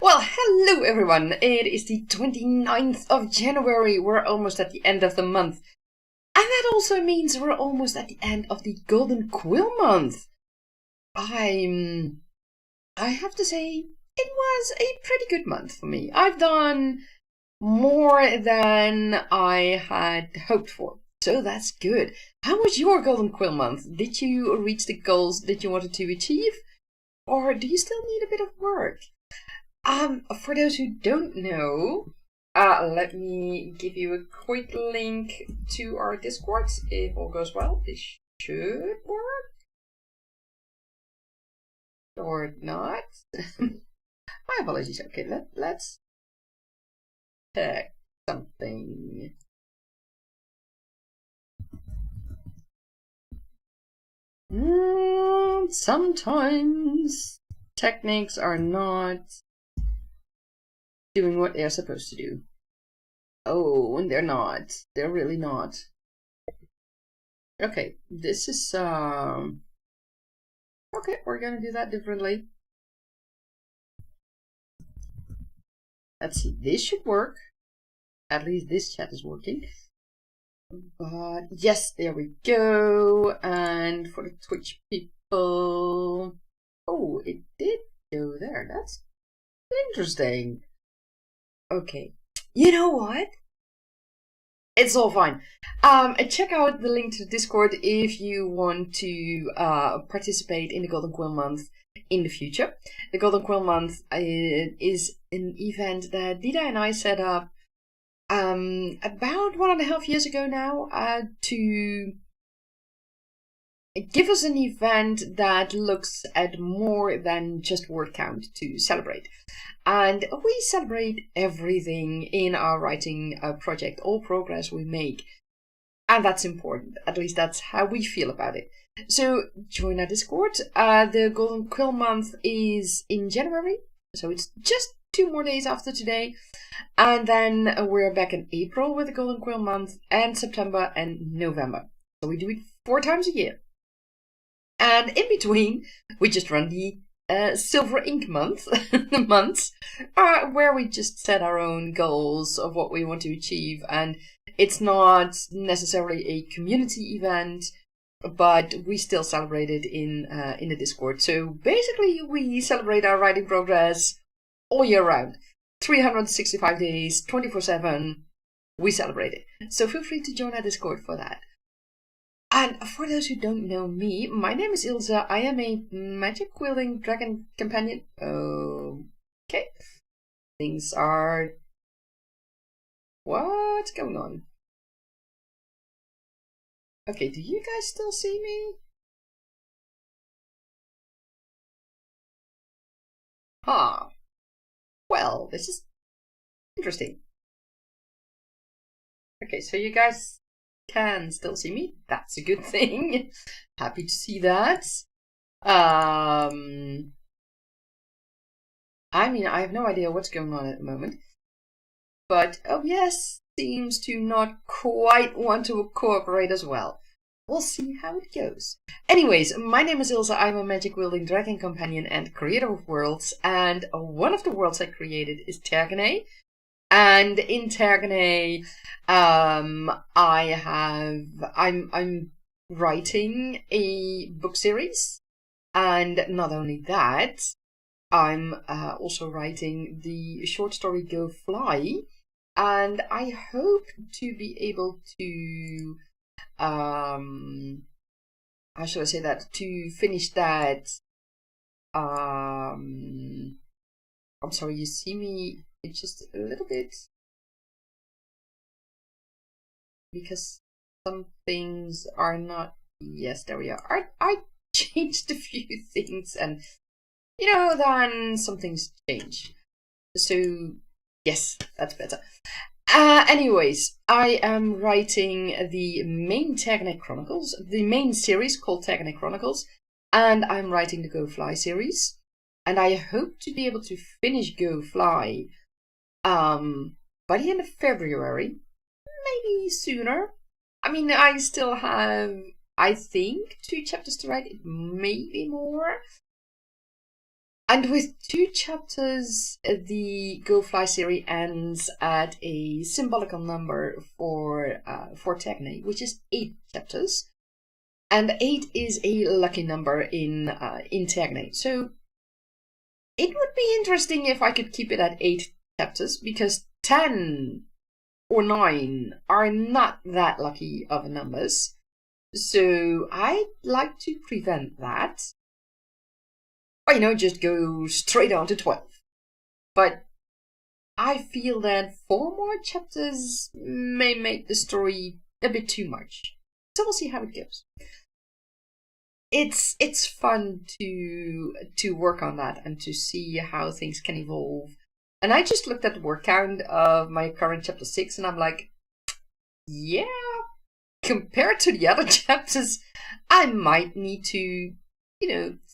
Well, hello everyone. It is the 29th of January. We're almost at the end of the month. And that also means we're almost at the end of the Golden Quill Month. I have to say, it was a pretty good month for me. I've done more than I had hoped for. So that's good. How was your Golden Quill Month? Did you reach the goals that you wanted to achieve? Or do you still need a bit of work? For those who don't know, let me give you a quick link to our Discord. If all goes well, this should work. Or not. My apologies. Okay, let's check something. Sometimes techniques are not doing what they're supposed to do. Oh, and they're not. They're really not. Okay, this is okay, we're gonna do that differently. Let's see, this should work. At least this chat is working. But yes, there we go. And for the Twitch people, oh, it did go there. That's interesting. Okay, you know what? It's all fine. Check out the link to the Discord if you want to participate in the Golden Quill Month in the future. The Golden Quill Month is an event that Dida and I set up about 1.5 years ago now, to give us an event that looks at more than just word count to celebrate. And we celebrate everything in our writing project, all progress we make. And that's important. At least that's how we feel about it. So join our Discord. The Golden Quill Month is in January. So it's just 2 more days after today. And then we're back in April with the Golden Quill Month, and September and November. So we do it 4 times a year. And in between, we just run the Silver Ink Month, the months, where we just set our own goals of what we want to achieve. And it's not necessarily a community event, but we still celebrate it in the Discord. So basically, we celebrate our writing progress all year round. 365 days, 24/7, we celebrate it. So feel free to join our Discord for that. And for those who don't know me, my name is Ilza. I am a magic wielding dragon companion. Okay. Things are... What's going on? Okay, do you guys still see me? Huh. Well, this is interesting. Okay, so you guys can still see me. That's a good thing. Happy to see that. I mean, I have no idea what's going on at the moment. But OBS seems to not quite want to cooperate as well. We'll see how it goes. Anyways, my name is Ilza. I'm a magic wielding dragon companion and creator of worlds. And one of the worlds I created is Tergene. And in Tergene, I'm writing a book series. And not only that, I'm also writing the short story Go Fly. And I hope to be able to, how should I say that, to finish that, I'm sorry, you see me, it's just a little bit, because some things are not, yes, there we are. I changed a few things, and, you know, then some things change. So, yes, that's better. Anyways, I am writing the main Tergene Chronicles, the main series called Tergene Chronicles, and I'm writing the Go Fly series. And I hope to be able to finish Go Fly by the end of February, maybe sooner. I mean, I still have, I think, 2 chapters to write, maybe more. And with 2 chapters, the Go Fly series ends at a symbolical number for Tegne, which is 8 chapters. And 8 is a lucky number in Tegne. So it would be interesting if I could keep it at 8 chapters, because 10 or 9 are not that lucky of numbers. So I'd like to prevent that. Or, just go straight on to 12. But I feel that 4 more chapters may make the story a bit too much. So we'll see how it goes. It's fun to work on that and to see how things can evolve. And I just looked at the word count of my current chapter 6, and I'm like, yeah, compared to the other chapters, I might need to,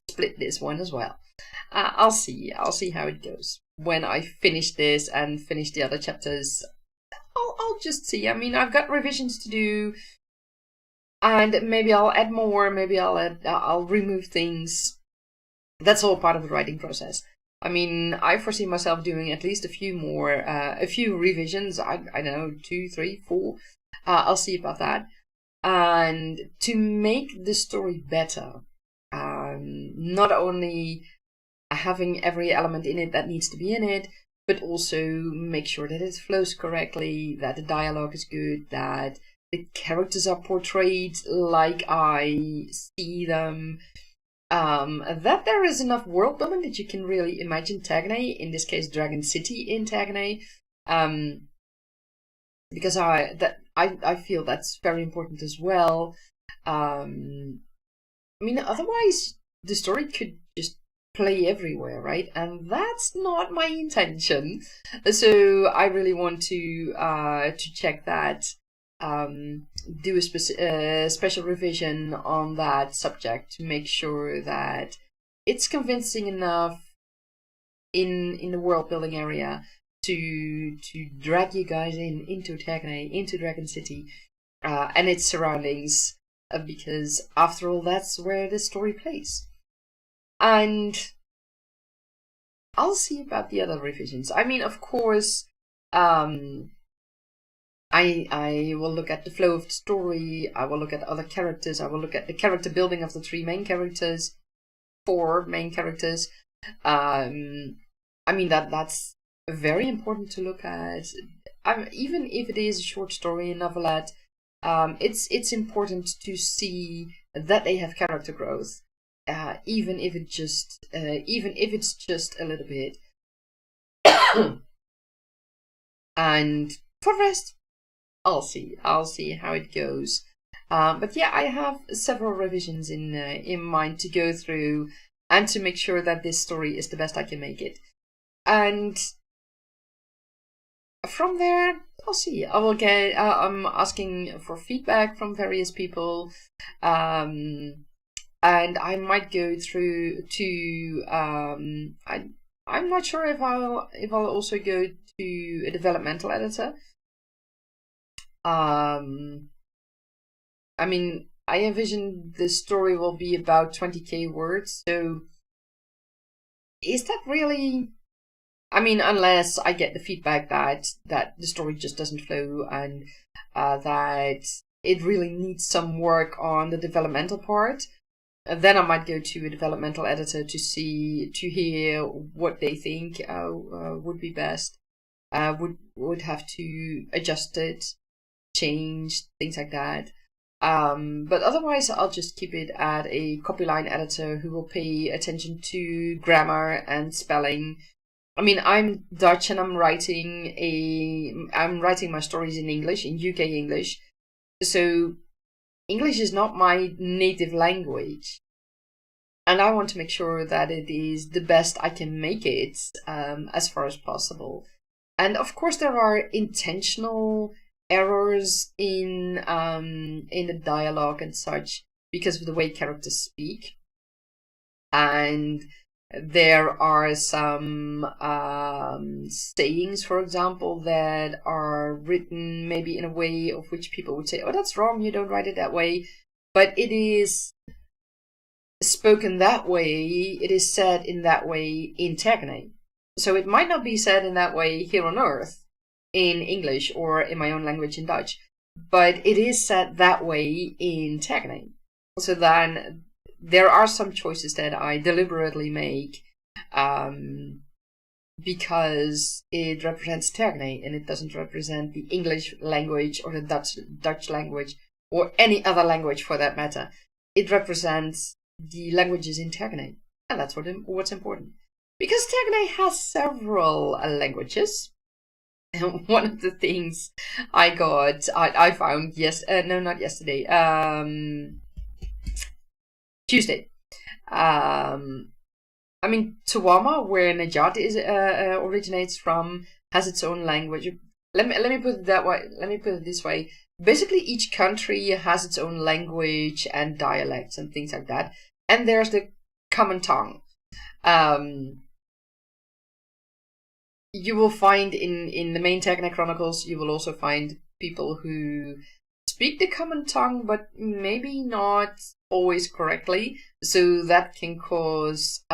split this one as well. I'll see how it goes when I finish this and finish the other chapters. I'll just see. I mean, I've got revisions to do, and maybe I'll add more. Maybe I'll remove things. That's all part of the writing process. I mean, I foresee myself doing at least a few revisions. I don't know, 2, 3, 4. I'll see about that. And to make the story better, not only having every element in it that needs to be in it, but also make sure that it flows correctly, that the dialogue is good, that the characters are portrayed like I see them, that there is enough world building that you can really imagine Tegne, in this case Dragon City in Tegne, because I feel that's very important as well. I mean, otherwise the story could just play everywhere, right? And that's not my intention. So I really want to check that, do a special revision on that subject to make sure that it's convincing enough in the world building area to drag you guys into Tegne, into Dragon City, and its surroundings, because after all, that's where the story plays. And I'll see about the other revisions. I mean, of course, I will look at the flow of the story. I will look at other characters. I will look at the character building of the 4 main characters. I mean, that's very important to look at. Even if it is a short story, a novelette, it's important to see that they have character growth, even if it's just a little bit. And for the rest, I'll see how it goes. But yeah, I have several revisions in mind to go through and to make sure that this story is the best I can make it. And from there, I'll see. I will get. I'm asking for feedback from various people, and I might go through to. I'm not sure if I'll also go to a developmental editor. I mean, I envision the story will be about 20k words. So, is that really? I mean, unless I get the feedback that the story just doesn't flow, and that it really needs some work on the developmental part, then I might go to a developmental editor to hear what they think would be best. Would have to adjust it, change things like that. But otherwise, I'll just keep it at a copyline editor who will pay attention to grammar and spelling. I mean, I'm Dutch and I'm writing my stories in English, in UK English. So English is not my native language. And I want to make sure that it is the best I can make it, as far as possible. And of course, there are intentional errors in the dialogue and such because of the way characters speak. And there are some sayings, for example, that are written maybe in a way of which people would say, oh, that's wrong, you don't write it that way. But it is spoken that way, it is said in that way in Tegane. So it might not be said in that way here on Earth in English or in my own language in Dutch, but it is said that way in Tegane. So then there are some choices that I deliberately make because it represents Tegane and it doesn't represent the English language or the Dutch language or any other language for that matter. It represents the languages in Tegane, and that's what's important. Because Tegane has several languages. And one of the things I found not yesterday, Tuesday. I mean, Tuama, where Nejat originates from, has its own language. Let me put it that way. Let me put it this way. Basically, each country has its own language and dialects and things like that. And there's the common tongue. You will find in the main Tegane Chronicles, you will also find people who speak the common tongue, but maybe not always correctly. So that can cause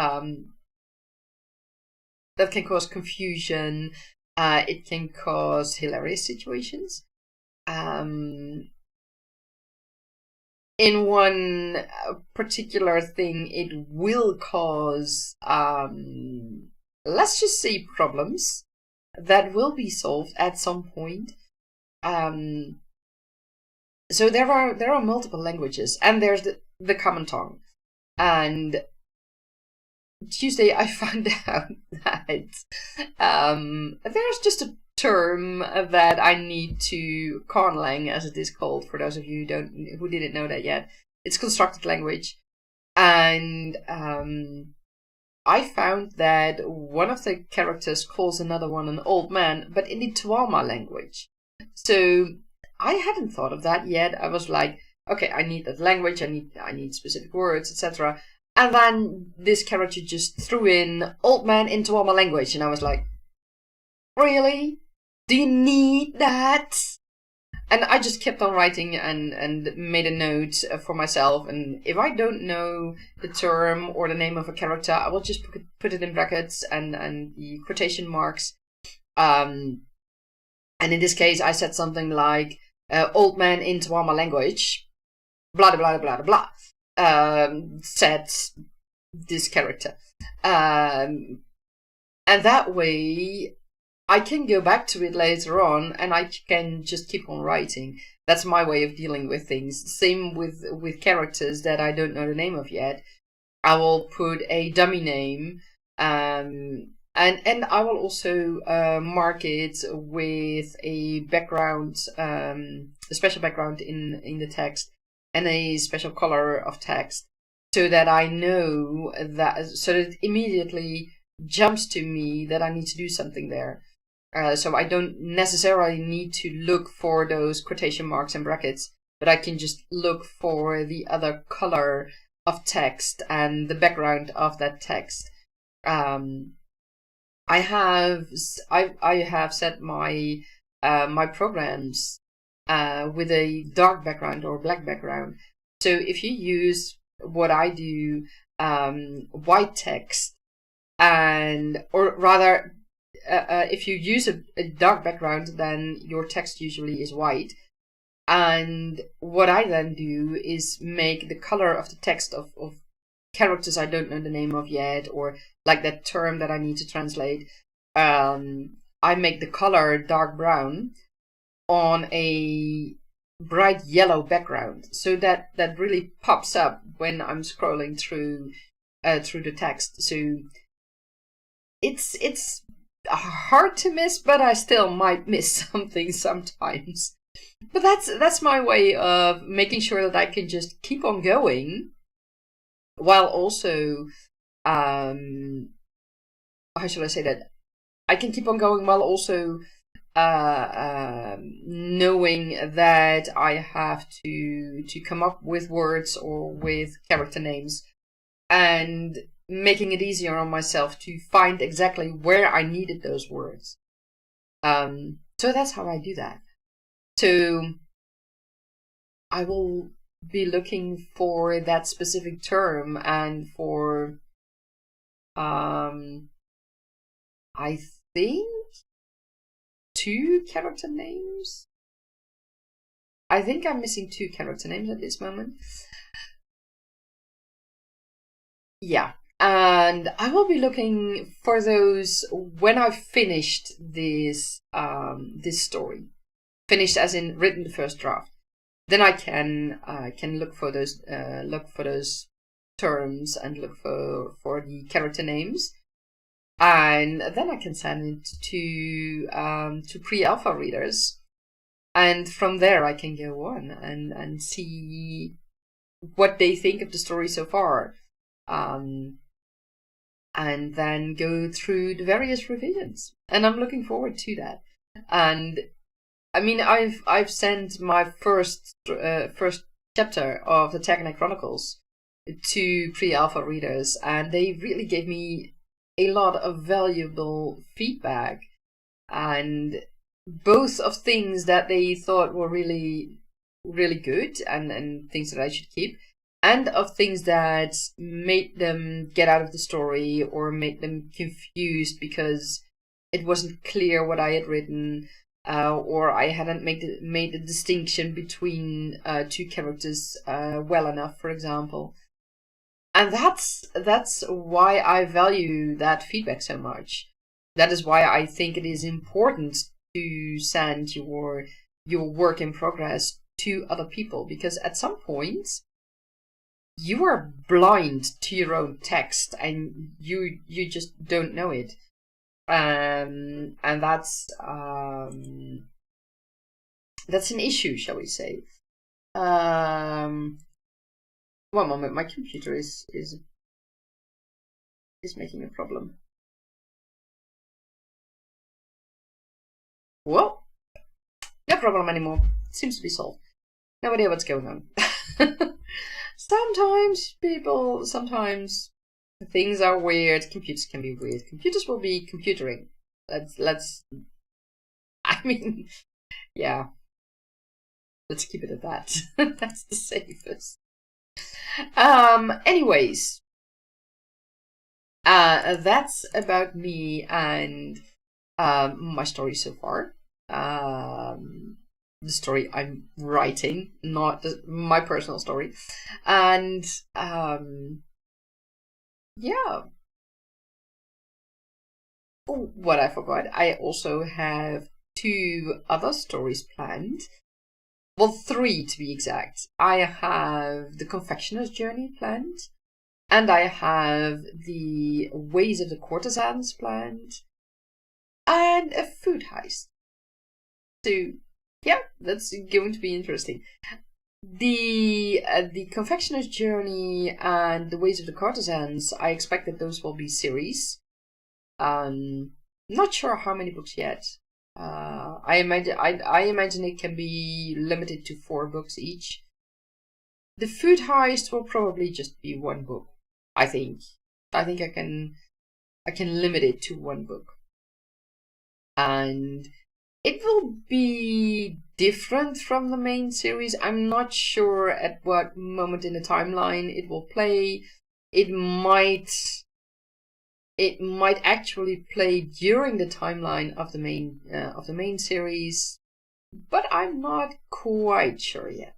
confusion. It can cause hilarious situations. In one particular thing, it will cause, let's just say, problems that will be solved at some point. So there are multiple languages, and there's the common tongue. And Tuesday, I found out that there's just a term that I need to conlang, as it is called, for those of you who didn't know that yet. It's constructed language, and I found that one of the characters calls another one an old man, but in the Tuama language. So I hadn't thought of that yet. I was like, okay, I need that language. I need specific words, etc. And then this character just threw in old man in Tuama language, and I was like, really? Do you need that? And I just kept on writing and made a note for myself. And if I don't know the term or the name of a character, I will just put it in brackets and the quotation marks. And in this case, I said something like, old man in Tuama language, blah, blah, blah, blah, blah, said this character. And that way, I can go back to it later on and I can just keep on writing. That's my way of dealing with things. Same with characters that I don't know the name of yet. I will put a dummy name, and I will also mark it with a background, a special background in the text and a special color of text, so that I know that, so that it immediately jumps to me that I need to do something there. So I don't necessarily need to look for those quotation marks and brackets, but I can just look for the other color of text and the background of that text. I have set my my programs with a dark background or black background. So if you use what I do, white text, or rather, if you use a dark background, then your text usually is white. And what I then do is make the color of the text of characters I don't know the name of yet, or like that term that I need to translate. I make the color dark brown on a bright yellow background, so that really pops up when I'm scrolling through the text. So it's hard to miss, but I still might miss something sometimes. But that's my way of making sure that I can just keep on going, while also, how should I say that? I can keep on going while also knowing that I have to come up with words or with character names, and making it easier on myself to find exactly where I needed those words. So that's how I do that. So I will be looking for that specific term and for, I think, 2 character names. I think I'm missing 2 character names at this moment. Yeah, and I will be looking for those when I've finished this this story. Finished as in written the first draft. Then I can look for those terms and look for the character names, and then I can send it to pre-alpha readers, and from there I can go on and see what they think of the story so far, and then go through the various revisions. And I'm looking forward to that. And I mean, I've sent my first chapter of the Takenite Chronicles to pre-alpha readers, and they really gave me a lot of valuable feedback, and both of things that they thought were really, really good and things that I should keep, and of things that made them get out of the story or made them confused because it wasn't clear what I had written. Or I hadn't made the distinction between 2 characters well enough, for example. And that's why I value that feedback so much. That is why I think it is important to send your work in progress to other people, because at some point you are blind to your own text and you just don't know it. And that's an issue, shall we say. One moment, my computer is making a problem. Well, no problem anymore. Seems to be solved. No idea what's going on. Sometimes things are weird. Computers can be weird. Computers will be computering. I mean, yeah. Let's keep it at that. That's the safest. Anyways. That's about me and my story so far. The story I'm writing, not my personal story. And yeah. Oh, what I forgot, I also have 2 other stories planned. Well, 3 to be exact. I have the Confectioner's Journey planned, and I have the Ways of the Courtesans planned, and a food heist. So, yeah, that's going to be interesting. The Confectioner's Journey and the Ways of the Courtesans, I expect that those will be series. Not sure how many books yet. I imagine it can be limited to 4 books each. The food heist will probably just be 1 book. I think I can limit it to 1 book, and it will be different from the main series. I'm not sure at what moment in the timeline it will play. It might actually play during the timeline of the main series, but I'm not quite sure yet.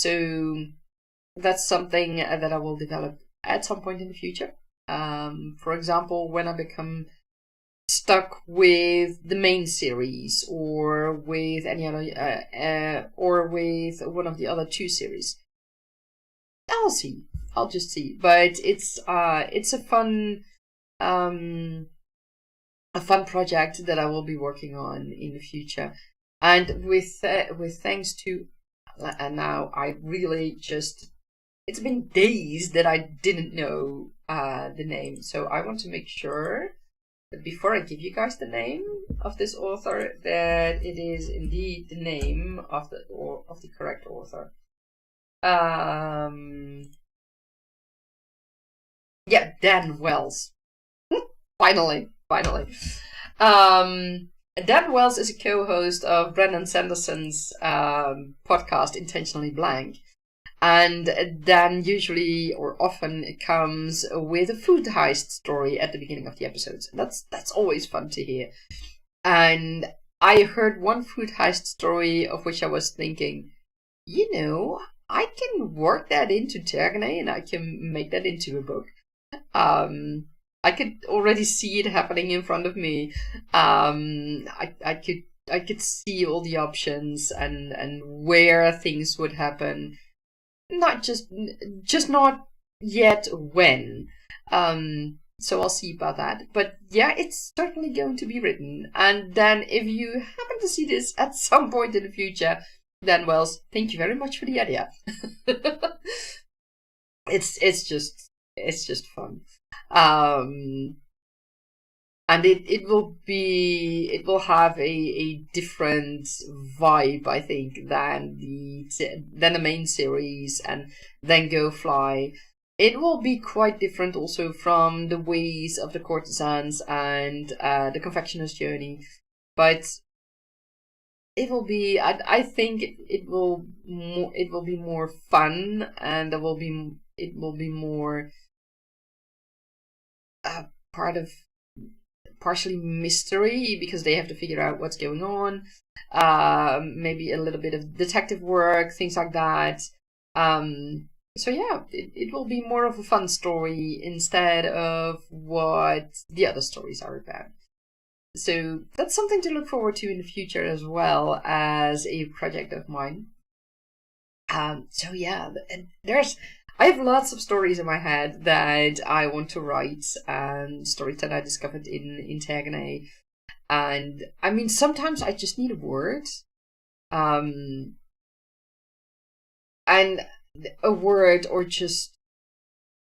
So that's something that I will develop at some point in the future. For example, when I become stuck with the main series, or with any other, or with one of the other 2 series, I'll see. I'll just see. But it's a fun project that I will be working on in the future, and with thanks to, and now I really just, it's been days that I didn't know the name, so I want to make sure that before I give you guys the name of this author, that it is indeed the name of the correct author. Yeah, Dan Wells. Finally. Dan Wells is a co-host of Brandon Sanderson's podcast Intentionally Blank, And then usually or often it comes with a food heist story at the beginning of the episodes. That's always fun to hear. And I heard one food heist story of which I was thinking, I can work that into Tergane and I can make that into a book. I could already see it happening in front of me. I could see all the options and where things would happen. Not just not yet when. So I'll see about that. But yeah, it's certainly going to be written. And then if you happen to see this at some point in the future, then Wells, thank you very much for the idea. It's just fun. And it will have a different vibe, I think, than the main series and then Go Fly. It will be quite different also from the ways of the courtesans and the confectioner's journey, but it will be. I think it will be more fun, and it will be more part of partially mystery because they have to figure out what's going on. Maybe a little bit of detective work, things like that. So yeah, it will be more of a fun story instead of what the other stories are about. So that's something to look forward to in the future as well as a project of mine. So yeah, I have lots of stories in my head that I want to write, and stories that I discovered in Tergane. And I mean, sometimes I just need a word. And a word or just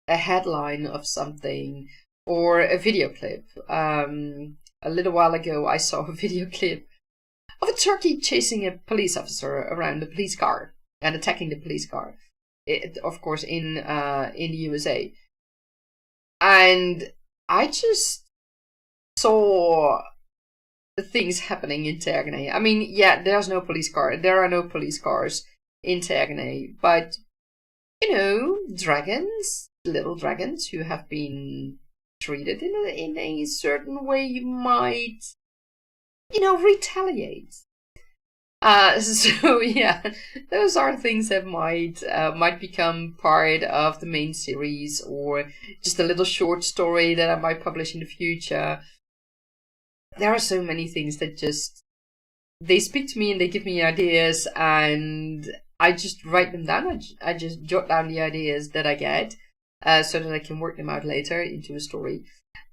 a headline of something or a video clip. A little while ago, I saw a video clip of a turkey chasing a police officer around the police car and attacking the police car. Of course, in the USA. And I just saw things happening in Tergane. I mean, yeah, there are no police cars in Tergane, but dragons, little dragons who have been treated in a certain way might, retaliate. So yeah, those are things that might become part of the main series or just a little short story that I might publish in the future. There are so many things that they speak to me and they give me ideas and I just write them down. I just jot down the ideas that I get so that I can work them out later into a story.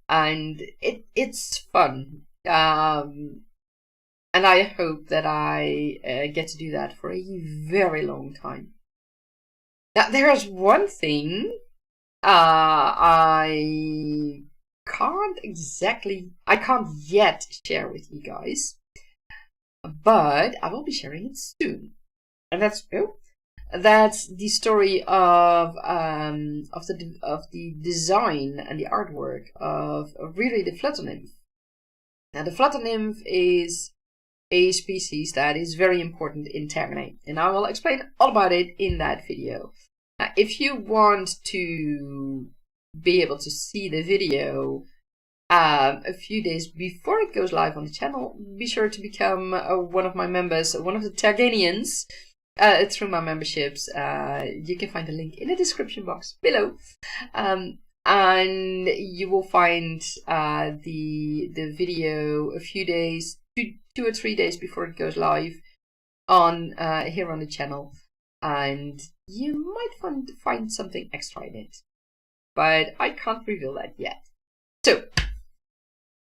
And it's fun. And I hope that I get to do that for a very long time. Now, there is one thing I can't yet share with you guys, but I will be sharing it soon. And that's the story of the design and the artwork of really the flutter nymph. Now, the flutter nymph is a species that is very important in Tergane, and I will explain all about it in that video. Now, if you want to be able to see the video a few days before it goes live on the channel, be sure to become one of my members, one of the Terganians, through my memberships. You can find the link in the description box below. And you will find the video a few days, 2 or 3 days before it goes live on here on the channel, and you might find something extra in it, but I can't reveal that yet. So,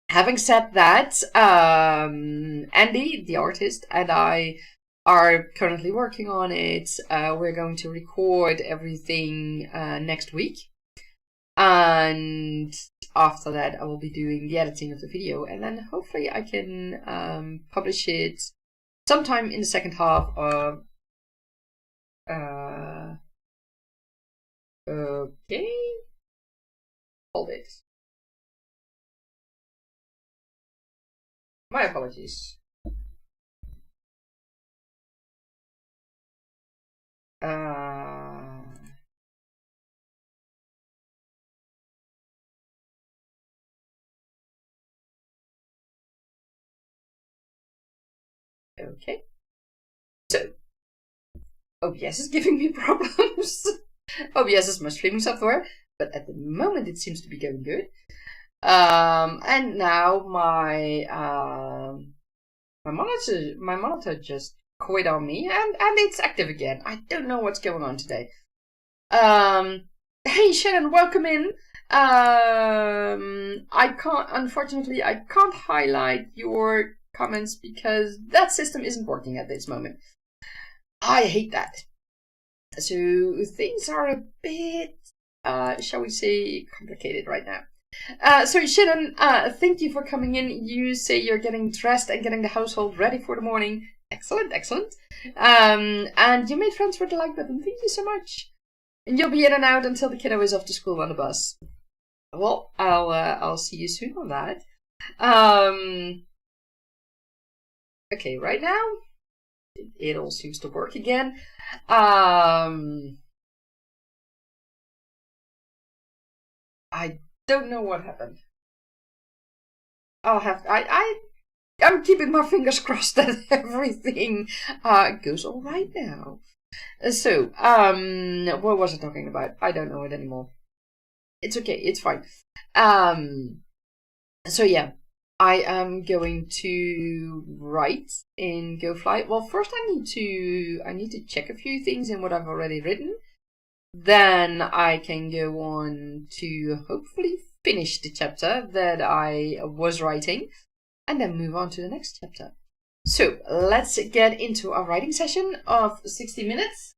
having said that, Andy, the artist, and I are currently working on it. We're going to record everything next week. And after that, I will be doing the editing of the video, and then hopefully I can publish it sometime in the second half of. Okay, hold it. My apologies. Okay. So, OBS is giving me problems. OBS is my streaming software, but at the moment it seems to be going good. And now my monitor just quit on me, and it's active again. I don't know what's going on today. Hey Shannon, welcome in. Unfortunately, I can't highlight your comments because that system isn't working at this moment. I hate that. So things are a bit, shall we say, complicated right now. So Shannon, thank you for coming in. You say you're getting dressed and getting the household ready for the morning. Excellent, excellent. And you made friends with the like button. Thank you so much. And you'll be in and out until the kiddo is off to school on the bus. Well, I'll see you soon on that. Okay, right now it all seems to work again. I don't know what happened. I'm keeping my fingers crossed that everything goes all right now. So, what was I talking about? I don't know it anymore. It's okay, it's fine. So yeah, I am going to write in GoFly. Well, first I need to check a few things in what I've already written. Then I can go on to hopefully finish the chapter that I was writing, and then move on to the next chapter. So let's get into our writing session of 60 minutes.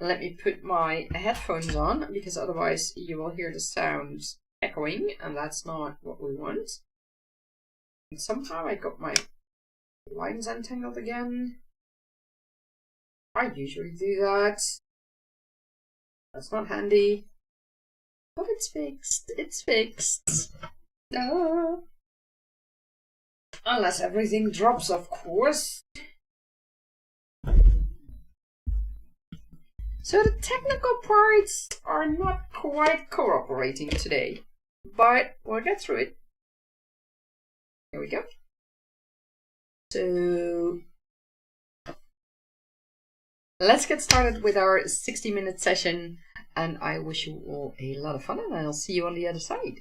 Let me put my headphones on, because otherwise you will hear the sounds echoing, and that's not what we want. And somehow I got my lines untangled again. I usually do that. That's not handy. But it's fixed. It's fixed. Unless everything drops, of course. So the technical parts are not quite cooperating today, but we'll get through it. Here we go. So let's get started with our 60-minute session, and I wish you all a lot of fun, and I'll see you on the other side.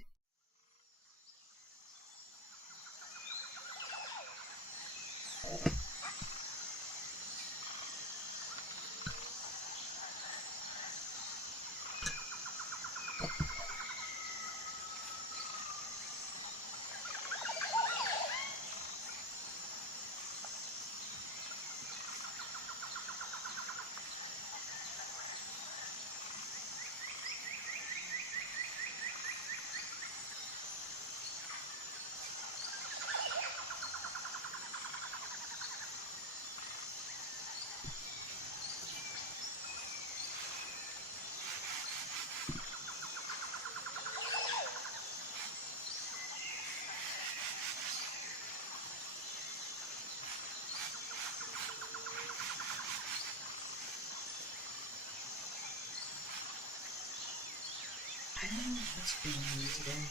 I don't know what's going on today.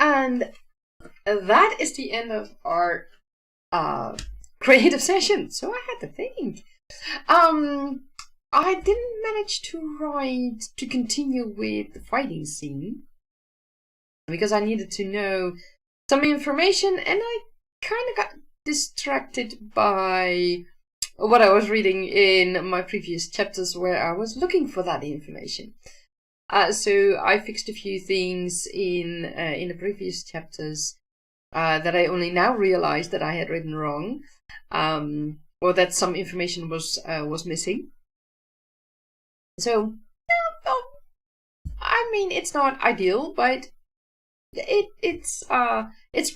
And that is the end of our creative session. So I had to think. I didn't manage to continue with the fighting scene because I needed to know some information, and I kind of got distracted by what I was reading in my previous chapters where I was looking for that information. So I fixed a few things in the previous chapters that I only now realized that I had written wrong, or that some information was missing. So, well, I mean, it's not ideal, but it's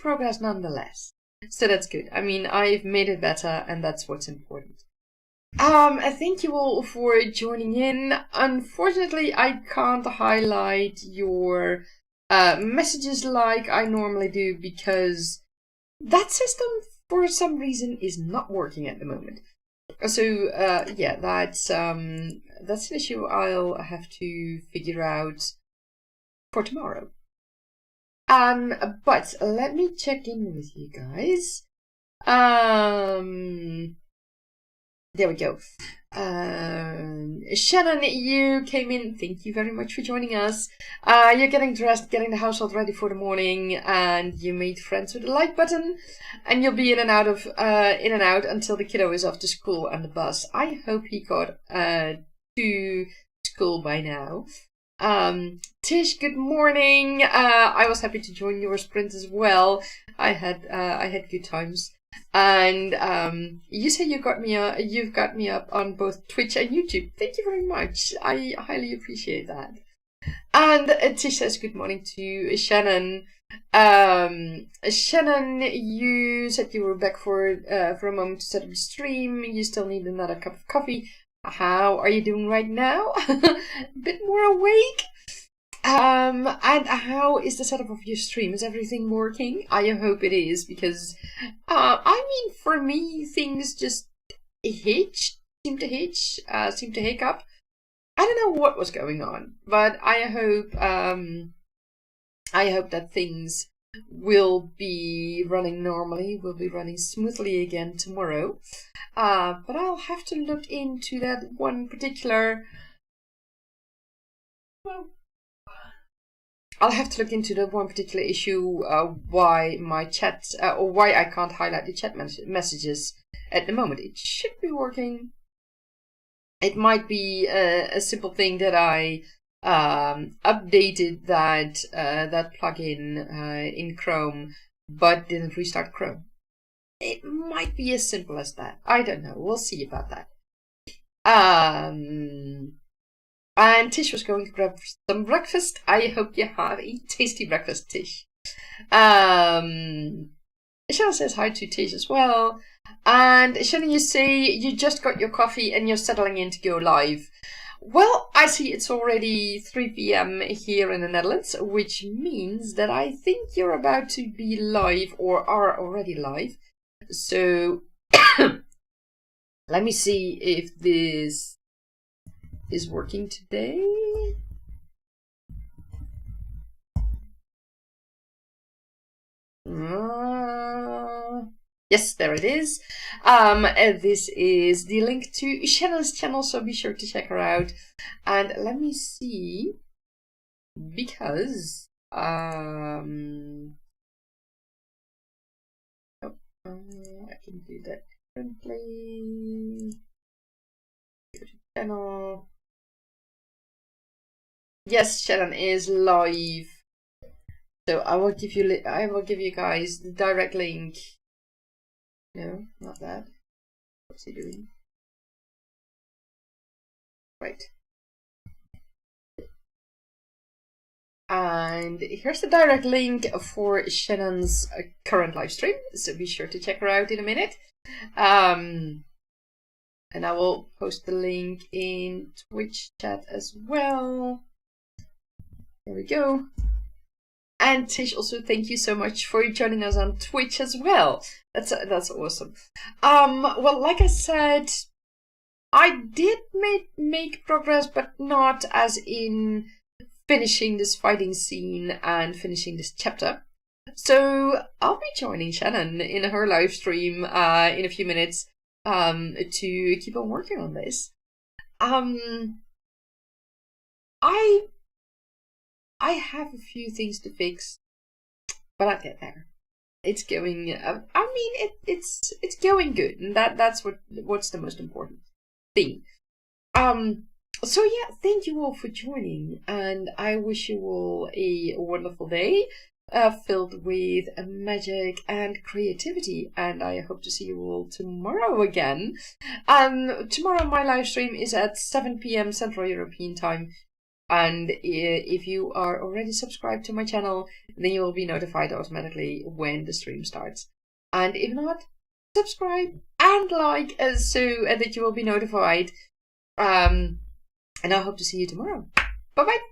progress nonetheless. So that's good. I mean, I've made it better, and that's what's important. Thank you all for joining in. Unfortunately, I can't highlight your messages like I normally do because that system, for some reason, is not working at the moment. So yeah, that's an issue I'll have to figure out for tomorrow. But let me check in with you guys. There we go. Shannon, you came in. Thank you very much for joining us. You're getting dressed, getting the household ready for the morning, and you made friends with the like button, and you'll be in and out until the kiddo is off to school and the bus. I hope he got to school by now. Tish, good morning. I was happy to join your sprint as well. I had good times. And you say you've got me up on both Twitch and YouTube. Thank you very much. I highly appreciate that. And Tish says good morning to Shannon. Shannon, you said you were back for a moment to set up the stream. You still need another cup of coffee. How are you doing right now? A bit more awake? And how is the setup of your stream? Is everything working? I hope it is, because I mean, for me, things just seem to hiccup. I don't know what was going on, but I hope that things will be running normally, will be running smoothly again tomorrow. But I'll have to look into that one particular. Well, I'll have to look into the one particular issue, why my chat, or why I can't highlight the chat messages at the moment. It should be working. It might be a simple thing that I updated that plugin in Chrome, but didn't restart Chrome. It might be as simple as that. I don't know. We'll see about that. And Tish was going to grab some breakfast. I hope you have a tasty breakfast, Tish. Shannon says hi to Tish as well. And Shannon, you say you just got your coffee and you're settling in to go live. Well, I see it's already 3 p.m. here in the Netherlands, which means that I think you're about to be live or are already live. So let me see if this is working today. Yes, there it is. This is the link to Shannon's channel, so be sure to check her out. And let me see, because I can do that differently. Go to channel. Yes, Shannon is live. So I will give you guys the direct link. No, not that. What's he doing? Right. And here's the direct link for Shannon's current live stream. So be sure to check her out in a minute. And I will post the link in Twitch chat as well. There we go. And Tish, also thank you so much for joining us on Twitch as well. That's awesome. Well, like I said, I did make progress, but not as in finishing this fighting scene and finishing this chapter. So I'll be joining Shannon in her live stream in a few minutes to keep on working on this. I have a few things to fix, but I'll get there. it's going. It's going good, and that's what's the most important thing. So yeah, thank you all for joining, and I wish you all a wonderful day, filled with magic and creativity. And I hope to see you all tomorrow again. Tomorrow my live stream is at 7 p.m. Central European Time. And if you are already subscribed to my channel, then you will be notified automatically when the stream starts. And if not, subscribe and like so that you will be notified. And I hope to see you tomorrow. Bye bye.